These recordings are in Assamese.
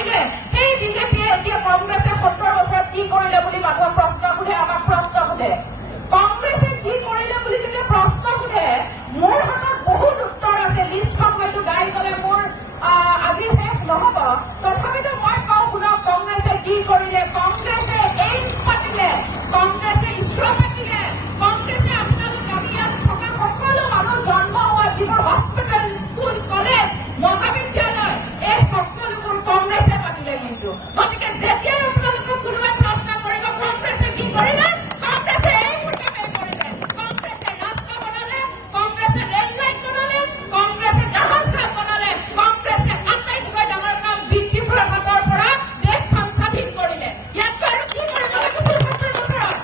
কৰিলে সেই বিজেপিয়ে এতিয়া কংগ্ৰেছে 70 বছৰত কি কৰিলে বুলি মানুহক প্ৰশ্ন সোধে, আমাক প্ৰশ্ন সোধে। কংগ্ৰেছে কি কৰিলে বুলি যেতিয়া প্ৰশ্ন সোধে মোৰ হাতত বহুত উত্তৰ আছে, লিষ্টখন হয়তো গাই গলে মোৰ আজি শেষ নহব। তথাপিতো মই কওঁ শুনক কংগ্ৰেছে কি কৰিলে। কংগ্ৰেছে এইমছ পাতিলে, কংগ্ৰেছে ইছৰ পাতিলে, কংগ্ৰেছে আপোনালোক আমি ইয়াত থকা সকলো মানুহ জন্ম হোৱা যিবোৰ হস্পিটেল, স্কুল, কলেজ, মহাবিদ্যালয় এই সকলোবোৰ কংগ্ৰেছে পাতিলে। কিন্তু গতিকে যেতিয়াই আপোনালোকক কোনোবাই প্ৰশ্ন কৰিব কংগ্ৰেছে কি কৰিলে, কংগ্ৰেছে এইবোৰ কামেই কৰিলে। কংগ্ৰেছে ৰাস্তা বনালে, কংগ্ৰেছে ৰেল লাইন বনালে, কংগ্ৰেছে জাহাজ ঘাট বনালে, কংগ্ৰেছে আটাইতকৈ ডাঙৰ কাম ব্ৰিটিছৰ হাতৰ পৰা দেশখন স্বাধীন কৰিলে। ইয়াত আৰু কি কৰিব লাগিছিল 70 বছৰত?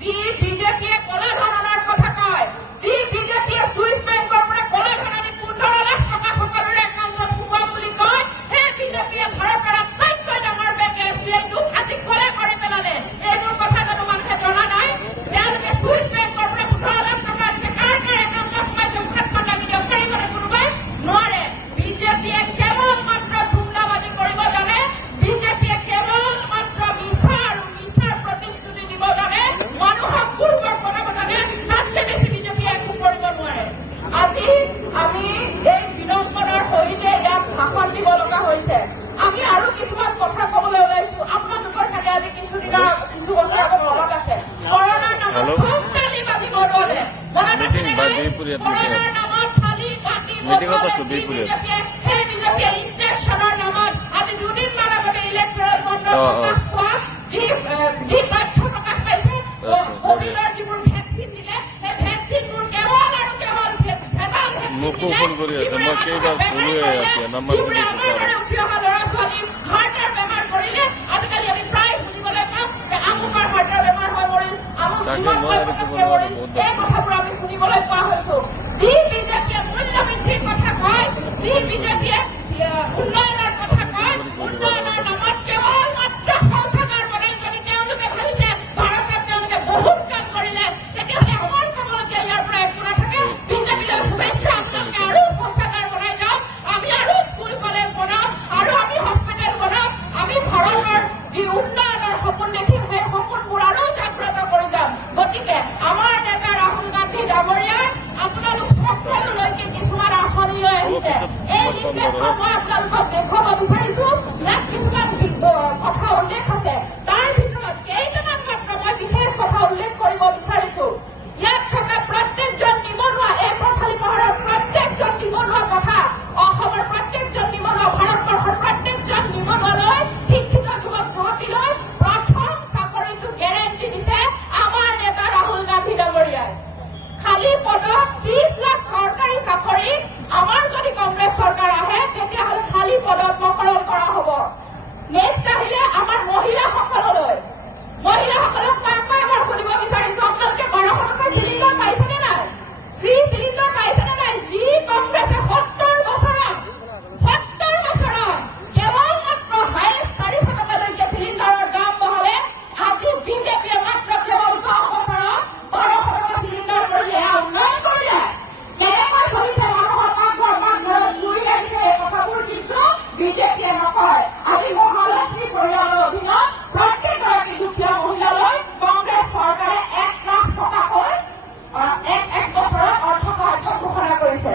যি বিজেপিয়ে কলা ধন অনাৰ কথা কয়, যি বিজেপিয়ে চুইচ বেংকৰ পৰা কলা ধন আনি 15 লাখ টকা সকলোৰে একাউণ্টত সোমোৱাম বুলি কয়, সেই বিজেপিয়ে ভাৰতৰ আটাইতকৈ ডাঙৰ বেংক SBI-টোক আজি কলা কৰি পেলালে। এইবোৰ কথা জানো মানুহে জনা নাই? তেওঁলোকে চুইচ বেংকৰ পৰা 15 লাখ টকা আনিছে, কাৰ কাৰ একাউণ্টত সোমাইছে মুখখন দাঙি দিয়ক পাৰিবনে কোনোবাই? নোৱাৰে। বিজেপিয়ে কেৱল মাত্ৰ জুমলাবাজি কৰিব জানে, বিজেপিয়ে কেৱল মাত্ৰ মিছা আৰু মিছাৰ প্ৰতিশ্ৰুতি দিব জানে, মানুহক দুৰ্বল বনাব জানে, তাতকে বেছি বিজেপিয়ে একো কৰিব নোৱাৰে। আজি আমি এই বিড়ম্বনাৰ সৈতে ইয়াত ভাষণ দিব লগা হৈছে। আমি আৰু কিছুমান কথা কবলৈ ওলাইছো। আপোনালোকৰ চাগে আজি কিছু বছৰ আগত মনত আছে, কৰোণাৰ নামত খুব তালি বাতি বৰুৱালে, মনত আছে নে নাই? কৰোণাৰ নামত থালি বাতি বৰুৱালে সেই বিজেপিয়ে ইনজেকশ্যনৰ নামত আজি দুদিনমান আগতে ইলেক্ট্ৰল বণ্ডৰ প্ৰকাশ পোৱা যি তথ্য প্ৰকাশ পাইছে, কোভিডৰ যিবোৰ ভেকচিন দিলে সেই ভেকচিনবোৰ কেৱল আৰু কেৱল ভেজাল ভেকচিন দিলে, যিবোৰে আমাৰ দৰে উঠি অহা ল'ৰা ছোৱালীৰ হাৰ্টৰ বেমাৰ কৰিলে। আজিকালি আমি প্ৰায় শুনিবলৈ পাওঁ যে আমুকৰ হাৰ্টৰ বেমাৰ হৈ মৰিল, আমুক জীৱনকৈ পটককে মৰিল। এই কথাবোৰ আমি শুনিবলৈ পোৱা হৈছো। যি বিজেপিয়ে মূল্য বৃদ্ধিৰ কথা কয়, যি বিজেপিয়ে উন্নয়নৰ কথা কয়, উন্নয়নৰ নামত কেৱল মাত্ৰ শৌচাগাৰ বনাই যদি তেওঁলোকে ভাবিছে ভাৰতত তেওঁলোকে বহুত কাম কৰিলে, তেতিয়াহ'লে আমাৰ কবলগীয়া ইয়াৰ পৰা একো নাথাকে। বিজেপিলৈ শুভেচ্ছা, আপোনালোকে আৰু শৌচাগাৰ বনাই যাওক, আমি আৰু স্কুল কলেজ বনাম, আৰু আমি হস্পিটেল বনাম, আমি ভাৰতৰ যি উন্নয়নৰ সপোন দেখিম সেই সপোনবোৰ আৰু জাগ্ৰত কৰি যাম। গতিকে আমাৰ নেতা ৰাহুল গান্ধী ডাঙৰীয়াই আপোনালোক সকলোলৈকে কিছুমান আঁচনি লৈ আহিছে। এই লিফলেটখন মই আপোনালোকক দেখুৱাব বিচাৰিছো। ইয়াত কিছুমান কথা উল্লেখ আছে, তাৰ ভিতৰত কেইটামান মাত্ৰ মই বিশেষ কথা উল্লেখ কৰিব বিচাৰিছো। ইয়াত থকা প্ৰত্যেকজন নিবনুৱা, এই পথালি পাহাৰৰ প্ৰত্যেকজন নিবনুৱা কথা, অসমৰ প্ৰত্যেকজন নিবনুৱা, ভাৰতবৰ্ষৰ প্ৰত্যেকজন নিবনুৱালৈ, শিক্ষিত যুৱক যুৱতীলৈ প্ৰথম চাকৰিটো গেৰেণ্টি দিছে আমাৰ নেতা ৰাহুল গান্ধী ডাঙৰীয়াই। খালী পদত 30 লাখ চৰকাৰী চাকৰি আমাৰ যদি কংগ্ৰেছ চৰকাৰ আহে তেতিয়াহ'লে খালী পদত নকৰল কৰা হ'ব। নেক্সট আহিলে আমাৰ মহিলাসকললৈ, মহিলাসকলক মই আকৌ এবাৰ সুধিব বিচাৰিছো, আপোনালোকে 1200 টকাৰ চিলিণ্ডাৰ পাইছেনে নাই? ফ্ৰী চিলিণ্ডাৰ পাইছেনে নাই? যি কংগ্ৰেছে 70 বছৰত কেৱল মাত্ৰ হায়েষ্ট 400 টকালৈকে চিলিণ্ডাৰৰ দাম বঢ়ালে, আজি বিজেপিয়ে মাত্ৰ কেৱল 10 বছৰত 1200 টকা চিলিণ্ডাৰ কৰিলে। এয়া উন্নয়ন কৰিলে, কেনেকৈ কৰিছে? মানুহৰ পাকঘৰত জুই লাগিছে, এই কথাবোৰ কিন্তু বিজেপিয়ে নকয়। আজি মহালক্ষ্মী পৰিয়ালৰ অধীনত প্ৰত্যেকগৰাকী দুখীয়া মহিলালৈ কংগ্ৰেছ চৰকাৰে 1 লাখ টকাকৈ এক বছৰত অৰ্থ সাহায্য ঘোষণা কৰিছে।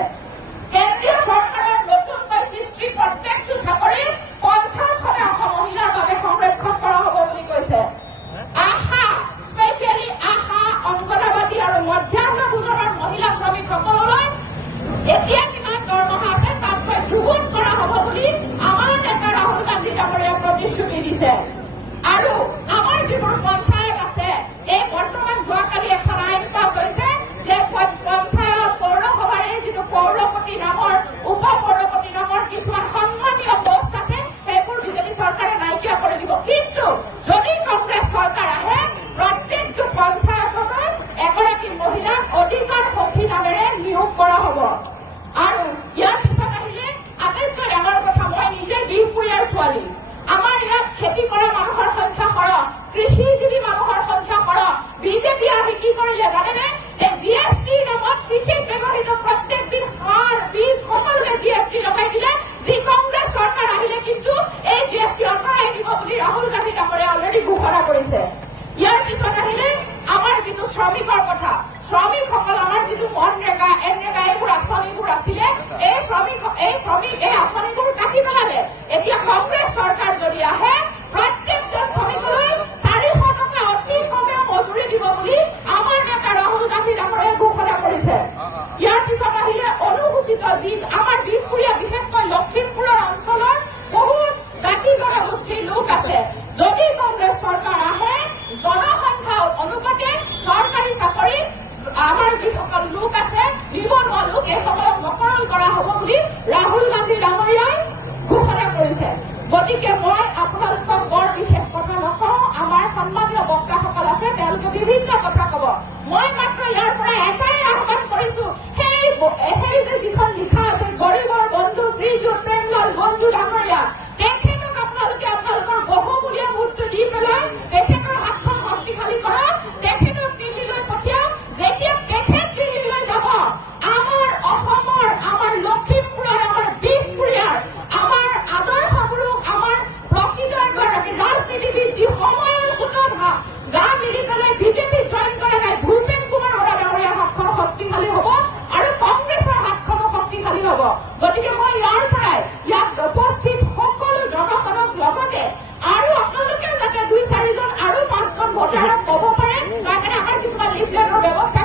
কেন্দ্ৰীয় চৰকাৰৰ নতুনকৈ সৃষ্টি প্ৰত্যেকটো চাকৰি 50% মহিলাৰ বাবে সংৰক্ষণ কৰা হ'ব বুলি কৈছে। আশা, স্পেচিয়েলি আশা, অংগনবাদী আৰু মধ্যাহ্ন ভোজনৰ মহিলা শ্ৰমিকসকললৈ এতিয়া কিমান দৰমহা আছে তাতকৈ দুগুণ কৰা হ'ব বুলি আমাৰ নেতা ৰাহুল গান্ধী ডাঙৰীয়াই প্ৰতিশ্ৰুতি দিছে। আৰু আমাৰ যিবোৰ পঞ্চায়ত আছে, এই বৰ্তমান যোৱাকালি এখন আইন পাছ হৈছে যে পঞ্চায়ত পৌৰসভাৰ এই যিটো পৌৰপতি নামৰ, উপ পৌৰপতি নামৰ কিছুমান সন্মানীয় পোষ্ট আছে, সেইবোৰ বিজেপি চৰকাৰে নাইকিয়া কৰি দিব। কিন্তু যদি কংগ্ৰেছ চৰকাৰ আহে প্ৰত্যেকটো পঞ্চায়তলৈ এগৰাকী মহিলাক অধিকাৰ সখী নামেৰে নিয়োগ কৰা হ'ব। আৰু ইয়াৰ পিছত আহিলে আটাইতকৈ ডাঙৰ কথা, মই নিজে বিহপুৰীয়াৰ ছোৱালী। আমাৰ ইয়াত খেতি কৰা মানুহৰ সংখ্যা সৰহ, কৃষিজীৱী মানুহৰ সংখ্যা সৰহ। বিজেপিয়ে আহি কি কৰিলে জানেনে? এই GSTৰ নামত কৃষিত ব্যৱহৃত প্ৰত্যেকবিধ সাৰ, বীজ সকলোকে GST লগাই দিলে। যি কংগ্ৰেছ চৰকাৰ আহিলে কিন্তু এই কংগ্ৰেছ চৰকাৰ যদি আহে প্ৰত্যেকজন শ্ৰমিকলৈ 400 টকা অতি কমে মজুৰি দিব বুলি আমাৰ নেতা ৰাহুল গান্ধী ডাঙৰীয়াই ঘোষণা কৰিছে। ইয়াৰ পিছত আহিলে অনুসূচিত যি আমাৰ বিহপুৰীয়া বিশেষকৈ লখিমপুৰৰ অঞ্চলৰ বহুত জাতি জনগোষ্ঠীৰ লোক আছে। যদি কংগ্ৰেছ চৰকাৰ আহে জনসংখ্যা অনুপাতে চৰকাৰী চাকৰিত আমাৰ যিসকল লোক আছে নিবনুৱা লোক এইসকলক নকৰণ কৰা হ'ব বুলি ৰাহুল গান্ধী ডাঙৰীয়াই ঘোষণা কৰিছে। গতিকে মই আপোনালোকক বৰ বিশেষ কথা নকওঁ, আমাৰ সন্মানীয় বক্তাসকল আছে তেওঁলোকে বিভিন্ন কথা কব। মই মাত্ৰ ইয়াৰ পৰা এটাই আহ্বান কৰিছো, সেই যে যিখন লিখা আছে গৰীবৰ বন্ধু শ্ৰীযুত প্ৰেমলাল গঞ্জু ডাঙৰীয়া, তেখেতক আপোনালোকে আপোনালোকৰ বহুমূলীয়া ভোটটো দি পেলাই তেখেতৰ হাতখন শক্তিশালী কৰক, তেখেতক দিল্লীলৈ পঠিয়াওক। যেতিয়া তেখেত দিল্লীলৈ যাব আমাৰ অসমৰ, আমাৰ লখিমপুৰৰ, আমাৰ বিহপুৰীয়াৰ, আমাৰ আদৰ্শবোৰ, আমাৰ প্ৰকৃত এগৰাকী ৰাজনীতিবিদ যি সময়ৰ সুতত গা মিলি পেলাই বিজেপি জইন কৰা নাই, ভূপেন কুমাৰ বৰা ডাঙৰীয়াৰ হাতখন শক্তিশালী হ'ব আৰু কংগ্ৰেছৰ হাতখনো শক্তিশালী হ'ব। গতিকে মই ইয়াৰ পৰাই ইয়াত উপস্থিত সকলো জনসাধাৰণক লগতে আৰু আপোনালোকেও যাতে 2-4জন আৰু 5জন ভোটাৰক ক'ব পাৰে, তাৰ কাৰণে আমাৰ কিছুমান লিফলেটৰ ব্যৱস্থা